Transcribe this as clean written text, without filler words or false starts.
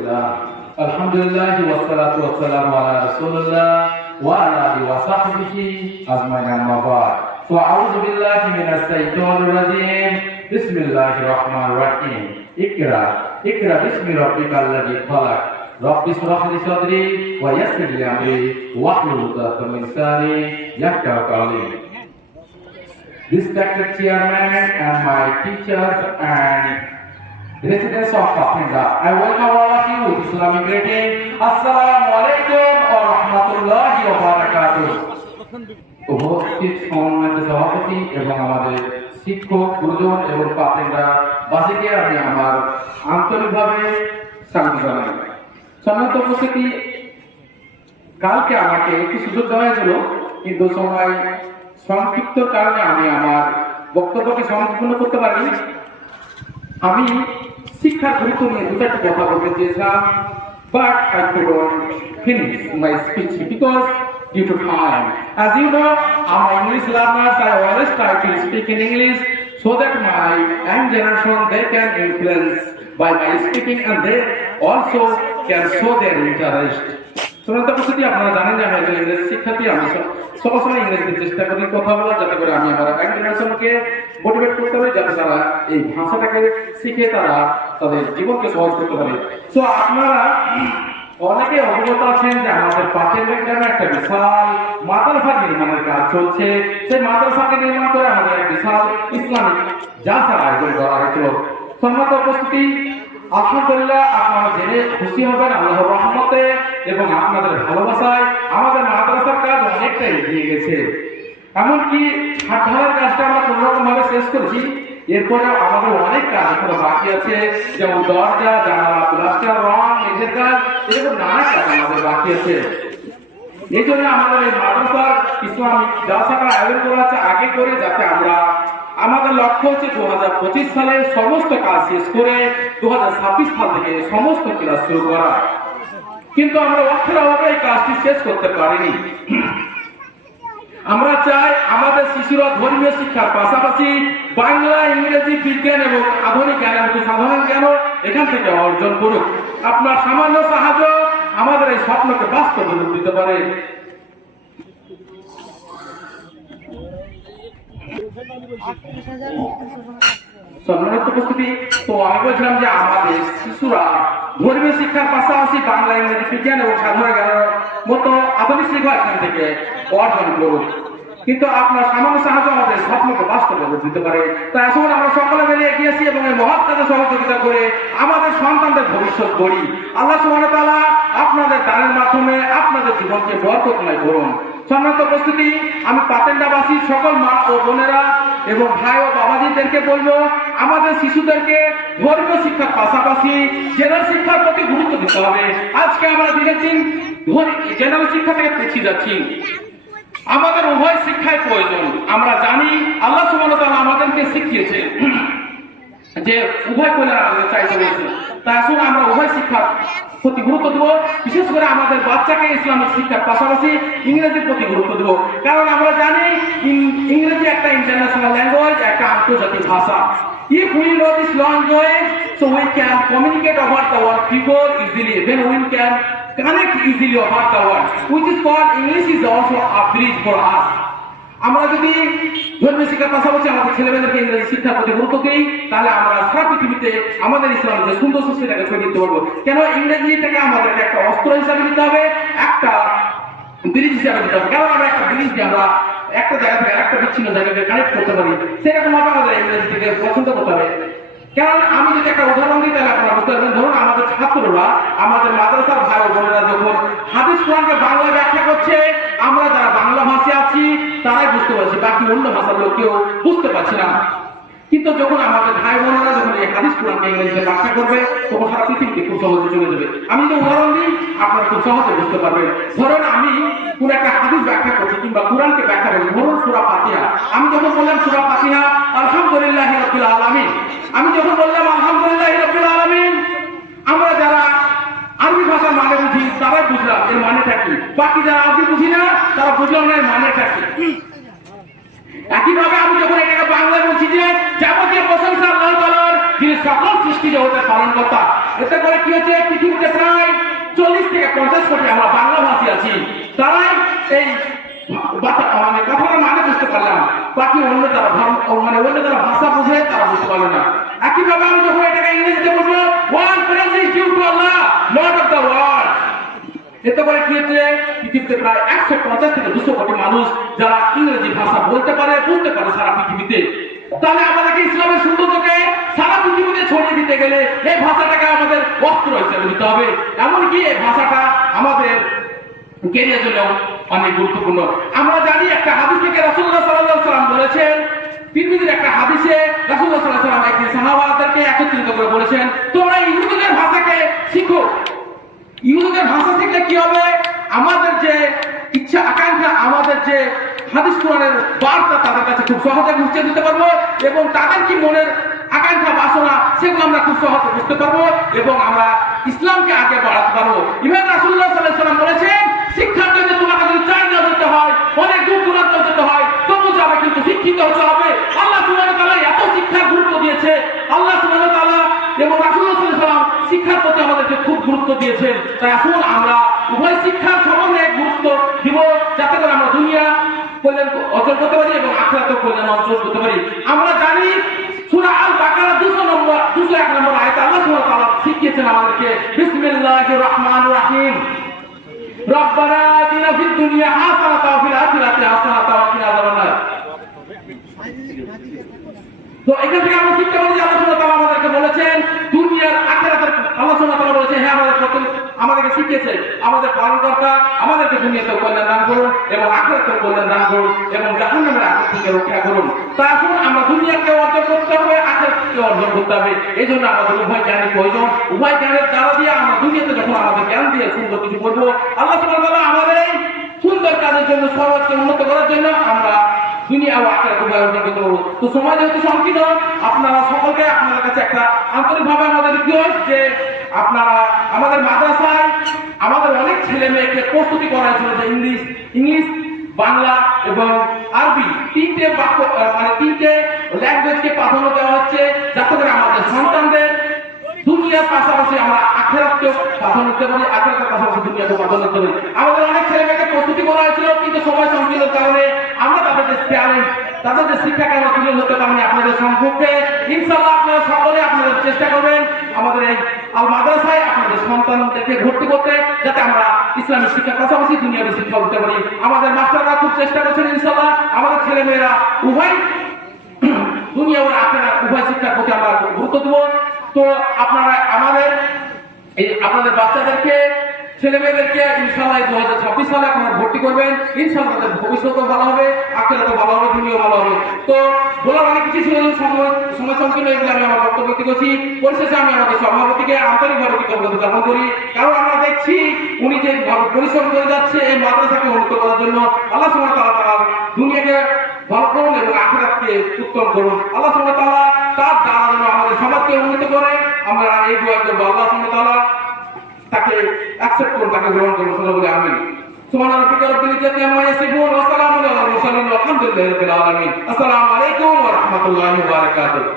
Alhamdulillah wassalatu wassalamu ala Rasulillah wa ala alihi wa sahbihi ajma'in amma ba'd. A'udzu billahi minash shaitonir rajim. Bismillahirrahmanirrahim. Iqra bismi rabbikal ladzi khalaq. Rabbi shrah li sadri wa yassir li amri wahlul 'uqdatam min lisani yafqahu qawli. Respected chairman and my teachers and residents of Papinda, I welcome all of you with Islamic greeting. Assalamu alaikum wa rahmatullahi wa barakatuh. উপস্থিত সম্মানিত সভাপতি এবং আমাদের শিক্ষক গুরুজন এবং পাপিন্দা বাসীকে আমি আমার আন্তরিকভাবে স্বাগত জানাই। সম্মানিত উপস্থিতি, কালকে আমাকে একটু সুযোগ দেওয়া হয়েছিল, কিন্তু সময় সংক্ষিপ্ত কারণে আমি আমার বক্তব্যকে সম্পূর্ণ করতে পারিনি। আমি শিক্ষার গুরুত্ব নিয়ে দুটো কথা বলতে চেয়েছিলাম, but I couldn't finish my speech because due to time. As you know, I'm English learners. I always try to speak in English so that my young generation they can influence by my speaking and they also can show their interest. তোমাদের উপস্থিতি আপনারা জানেন যে আমি একজন ইংরেজি শিক্ষার্থী। আমি সবসময় ইংরেজিতে চেষ্টা করি কথা বলার, যাতে করে আমি আমার এক জেনারেশনকে মোটিভেট করতে পারি, যাতে তারা এই ভাষাটাকে শিখে তারা তাদের জীবনকে সহজ করতে পারে। তো আপনারা অনেকে অবগত আছেন যে আমাদের পাশের গ্রামে একটা বিশাল মাদ্রাসা নির্মাণের কাজ চলছে। সেই মাদ্রাসাকে নির্মাণ করে আমাদের এক বিশাল ইসলামিক জালসার আয়োজন করা হয়েছিল। সম্মানিত উপস্থিতি, আলহামদুলিল্লাহ আপনারা জেনে খুশি হবেন আল্লাহর রহমতে এবং আপনাদের ভালোবাসায় আমাদের মাদ্রাসার কাজ অনেকটা এগিয়ে গেছে। এমনকি ছাদ ঢালাইয়ের কাজটা আমরা কোনোরকম ভাবে শেষ করেছি। এরপরে আমাদের অনেক কাজ এখনো বাকি আছে, যেমন দরজা, জানালা, প্লাস্টার, রং, মেঝের কাজ, এরকম নানা কাজ আমাদের বাকি আছে। এই জন্য আমাদের এই মাদ্রাসার ইসলামিক জালসাটা আয়োজন করা হচ্ছে আগে করে, যাতে আমরা আমাদের লক্ষ্য হচ্ছে 2025 সালে সমস্ত কাজ শেষ করে 2026 সাল থেকে সমস্ত ক্লাস শুরু করা। কিন্তু আমরা অর্থের অভাবে এই কাজটি শেষ করতে পারিনি। আমরা চাই আমাদের শিশুরা ধর্মীয় শিক্ষার পাশাপাশি বাংলা, ইংরেজি, বিজ্ঞান এবং আধুনিক জ্ঞান এবং সাধারণ জ্ঞান এখান থেকে অর্জন করুক। আপনার সামান্য সাহায্য আমাদের এই স্বপ্নকে বাস্তবে রূপ দিতে পারে। সম্মানিত উপস্থিতি, তো আমি বলছিলাম যে আমাদের শিশুরা ধর্মীয় শিক্ষার পাশাপাশি বাংলা, ইংরেজি, বিজ্ঞান এবং সাধারণ জ্ঞানের মতো আধুনিক শিক্ষা এখান থেকে অর্জন করুক। কিন্তু আপনার সামান্য সাহায্য আমাদের স্বপ্নকে বাস্তবে রূপ দিতে পারে। তাই আসলে আমরা সকলে মিলে এগিয়ে আসি এবং এই মহৎ কাজে সহযোগিতা করে আমাদের সন্তানদের ভবিষ্যৎ গড়ি। আল্লাহ সুবহানাহু ওয়া তাআলা আপনাদের দানের মাধ্যমে আপনাদের জীবনকে বরকতময় করুন। সম্মানিত উপস্থিতি, আমি পাতেন্ডাবাসী সকল মা ও বোনেরা এবং ভাই ও বাবাজিদেরকে বলবো, আমাদের শিশুদেরকে ধর্মীয় শিক্ষার পাশাপাশি জেনারেল শিক্ষার প্রতি গুরুত্ব দিতে হবে। আজকে আমরা দিনের দিন জেনারেল শিক্ষা থেকে পিছিয়ে যাচ্ছি। আমাদের উভয় শিক্ষায় প্রয়োজন। আমরা জানি আল্লাহ সুবহানাহু ওয়া তাআলা আমাদেরকে শিখিয়েছে যে উভয় কল্যাণ আমাদের চাইতে বলেছে। তাই আসুন আমরা উভয় শিক্ষার প্রতি গুরুত্ব দেব। বিশেষ করে আমাদের বাচ্চাকে ইসলামিক শিক্ষার পাশাপাশি ইংরেজির প্রতি গুরুত্ব দেব, কারণ আমরা জানি ইংরেজি একটা ইন্টারন্যাশনাল ল্যাঙ্গুয়েজ, একটা আন্তর্জাতিক ভাষা। If we know this language, so we can communicate about the world people easily. Then we can connect easily about the world, which is called English is also a bridge for us. আমরা যদি ধর্মীয় শিক্ষার পাশাপাশি আমাদের ছেলেমেয়েদেরকে ইংরেজি শিক্ষার প্রতি গুরুত্ব দিই, তাহলে আমরা সারা পৃথিবীতে আমাদের ইসলামের যে সুন্দর সেটাকে ছড়িয়ে দিতে পারবো। কেন ইংরেজিটাকে আমাদেরকে একটা অস্ত্র হিসাবে দিতে হবে, একটা ব্রিজ হিসাবে দিতে হবে। কারণ আমরা একটা ব্রিজ দিয়ে আমরা একটা জায়গা থেকে একটা বিচ্ছিন্ন জায়গাকে কানেক্ট করতে পারি, সেরকম ভাবে আমাদের ইংরেজিটাকে পছন্দ করতে হবে। কারণ আমি যদি একটা উদাহরণ দিই, তাহলে আপনারা বুঝতে পারবেন। ধরুন আমাদের ছাত্ররা, আমাদের মাদ্রাসার ভাই ও বোনেরা যখন হাদিস কোরআনকে বাংলা ব্যাখ্যা করছে, আমরা যারা বাংলা ভাষী আছি তারাই বুঝতে পারছি, বাকি অন্য ভাষার লোক কেউ বুঝতে পারছি না। কিন্তু যখন আমাদের ভাই বোনেরা যখন এই হাদিস কোরআনকে ইংরেজিতে ব্যাখ্যা করবে, তখন সারা পৃথিবীতে খুব সহজে চলে যাবে। আমি যদি উদাহরণ দিই, আপনারা খুব সহজে বুঝতে পারবেন। ধরুন আমি কোন একটা হাদিস ব্যাখ্যা করছি কিংবা কোরআনকে ব্যাখ্যা করছি, ধরুন সূরা ফাতিহা। আমি যখন বললাম সূরা ফাতিহা আলহামদুলিল্লাহি রাব্বিল আলামিন, আমি যখন বললাম আলহামদুলিল্লাহি রাব্বিল আলামিন, আমরা যারা আরবি ভাষার মানে বুঝি তারাই বুঝলাম এর মানেটা কি। বাকি যারা আরবি বুঝি না তারা বুঝলাম না এর মানেটা কি। একইভাবে আমি যখন এটাকে বাংলায় বলছি যে যাবতীয় প্রশংসা আল্লাহ তাআলার, যিনি সকল সৃষ্টি জগতের পালনকর্তা, এতে করে কি হচ্ছে, পৃথিবীতে প্রায় 40 থেকে 50 কোটি আমরা বাংলা ভাষী আছি, তারাই এই মানে কথাটা মানে বুঝতে পারলাম, বাকি অন্য যারা মানে অন্য যারা ভাষা বুঝে তারা বুঝতে পারবে না। একইভাবে আমি যখন এটাকে ইংরেজিতে বলবো, one praise is due to Allah lord of the world, এতে করে কি হচ্ছে, পৃথিবীতে প্রায় 150 থেকে 200 কোটি মানুষ যারা ইংরেজি ভাষা বলতে পারে বুঝতে পারে সারা পৃথিবীতে। তাহলে আমাদেরকে ইসলামের সৌন্দর্যকে সারা পৃথিবীতে ছড়িয়ে দিতে গেলে এই ভাষাটাকে আমাদের অস্ত্র হিসেবে দিতে হবে। এমনকি এই ভাষাটা আমাদের কেরিয়ার জন্য অনেক গুরুত্বপূর্ণ। আমরা জানি একটা হাদিস থেকে রাসূলুল্লাহ সাল্লাল্লাহু আলাইহি ওয়াসাল্লাম বলেছেন, তিরমিজির একটা হাদিসে রাসূলুল্লাহ সাল্লাল্লাহু আলাইহি ওয়াসাল্লাম একদিন সাহাবাদেরকে একত্রিত করে বলেছেন, তোমরা ইহুদিদের ভাষাকে শিখো। ইহুদিদের ভাষা শিখলে কি হবে, আমাদের যে ইচ্ছা আকাঙ্ক্ষা, আমাদের যে হাদিস কোরআনের বার্তা তাদের কাছে খুব সহজে পৌঁছে দিতে পারবো, এবং তাদের কি মনের আকাঙ্ক্ষা বাসনা সেগুলো আমরা খুব সহজে বুঝতে পারবো, এবং আমরা ইসলামকে আগে বাড়াতে পারবো। ইমাম রাসূলুল্লাহ সাল্লাল্লাহু আলাইহি ওয়াসাল্লাম বলেছেন, শিক্ষার জন্য তোমাকে যদি চাইনা যেতে হয়, অনেক দূর দূরান্ত যেতে হয়, তবু যাবে, কিন্তু শিক্ষিত হতে হবে। আল্লাহ সুবহানাহু ওয়া তাআলা এত শিক্ষার গুরুত্ব দিয়েছে, আল্লাহ সুবহানাহু ওয়া তাআলা এবং রাসূলুল্লাহ সাল্লাল্লাহু আলাইহি ওয়াসাল্লাম শিক্ষার প্রতি আমাদেরকে খুব গুরুত্ব দিয়েছেন। তাই আসুন আমরা উভয় শিক্ষার সমানে গুরুত্ব দিব, যাতে করে আমরা দুনিয়া কল্যাণ অর্জন করতে পারি এবং আখিরাতের কল্যাণ অর্জন করতে পারি। আমরা জানি সূরা আল বাকারা 201 নম্বর আয়াতে আল্লাহ সুবহানাহু ওয়া তাআলা শিখিয়েছেন আমাদেরকে, বিসমিল্লাহির রহমানির রহিম, রব্বানা আতিনা ফিদ দুনিয়া হাসানাতাও ওয়া ফিল আখিরাতি হাসানাতাও ওয়া কিনা আযাবান্নার। তো এখান থেকে আমরা শিখতে পারি যে আল্লাহ সুবহানাহু ওয়া তাআলা আমাদেরকে বলেছেন দুনিয়ার আখিরাতের, আল্লাহ সুবহানাহু ওয়া তাআলা বলেছেন, হ্যাঁ আমাদেরকে শিখিয়েছে আমাদের পালন কর্তা আমাদেরকে দুনিয়াতে কল্যাণ দান করুন এবং আখিরাতের কল্যাণ দান করুন এবং জাহান্নামের আগুন থেকে রক্ষা করুন। তাই আসুন আমরা দুনিয়াকে অর্জন করতে হবে, আখিরাতকে অর্জন করতে হবে। এই জন্য আমাদের উভয় জ্ঞানের প্রয়োজন। উভয় জ্ঞানের দ্বারা দিয়ে আমরা দুনিয়াতে যখন আমাদের জ্ঞান দিয়ে সুন্দর কিছু করবো, আল্লাহ সুবহানাহু ওয়া তাআলা আমাদের এই সুন্দর কাজের জন্য, সমাজকে উন্নত করার জন্য আমরা দুনিয়া ও আখিরাত উভয় অর্জন করতে পারবো। তো সময় যেহেতু সংকীর্ণ, আপনারা সকলকে আপনাদের কাছে একটা আন্তরিকভাবে আমাদের রিকোয়েস্ট যে আপনারা আমাদের মাদ্রাসায় আমাদের অনেক ছেলে মেয়েকে প্রস্তুতি করা হয়েছিল যে ইংলিশ, বাংলা এবং আরবি তিনটে ল্যাঙ্গুয়েজকে প্রাধান্য দেওয়া হচ্ছে, যাতে করে আমাদের সন্তানদের দুনিয়ার পাশাপাশি আমরা আখিরাতকেও প্রাধান্য দিতে পারি, আখিরাতের পাশাপাশি দুনিয়াকেও প্রাধান্য দিতে পারি। আমাদের অনেক ছেলে মেয়েকে প্রস্তুতি করা হয়েছিল, কিন্তু সময় সংকীর্ণের কারণে আমরা তাদের যে ট্যালেন্ট, তাদের যে শিক্ষাকে আমরা তুলে ধরতে পারিনি আপনাদের সম্পর্কে। ইনশাআল্লাহ আপনারা সকলে আপনাদের চেষ্টা করবেন আমাদের এই আল মাদ্রাসায় আপনাদের সন্তানদেরকে ভর্তি করতে, যাতে আমরা ইসলামিক শিক্ষার পাশাপাশি দুনিয়াবী শিক্ষা দিতে পারি। আমাদের মাস্টাররা খুব চেষ্টা করছেন, ইনশাআল্লাহ আমাদের ছেলে মেয়েরা উভয় দুনিয়া ও আখিরাত উভয় শিক্ষার প্রতি আমরা গুরুত্ব দেব। তো আপনারা আপনাদের বাচ্চাদেরকে, ছেলে মেয়েদেরকে ইনশাআল্লাহ 2026 সালে আপনারা ভর্তি করবেন। ইনশাআল্লাহ তাদের ভবিষ্যৎও ভালো হবে, আখিরাতও ভালো হবে, দুনিয়াও ভালো হবে। তো বলার অনেক কিছু ছিল, সময় সংকীর্ণ, এগুলো আমি আমার বক্তব্য করছি। পরিশেষে আমি আমাদের সভাপতিকে আন্তরিকভাবে কৃতজ্ঞতা জ্ঞাপন করি, কারণ আমরা দেখছি উনি যে পরিশ্রম করে যাচ্ছে এই মাদ্রাসাকে উন্নত করার জন্য। আল্লাহ সুবহানাহু ওয়া তাআলা দুনিয়াকে ভালো করুন এবং আখিরাতকে উত্তম করুন। আল্লাহ সুবহানাহু ওয়া তাআলা তার দ্বারা যেন আমাদের সমাজকে উন্নত করে, আমরা এই দোয়া করবো আল্লাহ সুবহানাহু ওয়া তাআলা তাকে অ্যাকসেপ্ট করুন, তাকে গ্রহণ করুন। সাল্লাল্লাহু আমিন। সুবহান রাব্বিকা রাব্বিল ইজ্জাতি আম্মা ইয়াসিফুন ওয়া সালামুন আলাল মুরসালিন ওয়া আলহামদুলিল্লাহি রাব্বিল আলামিন। আসসালামু আলাইকুম ওয়া রাহমাতুল্লাহি ওয়া বারাকাতুহু।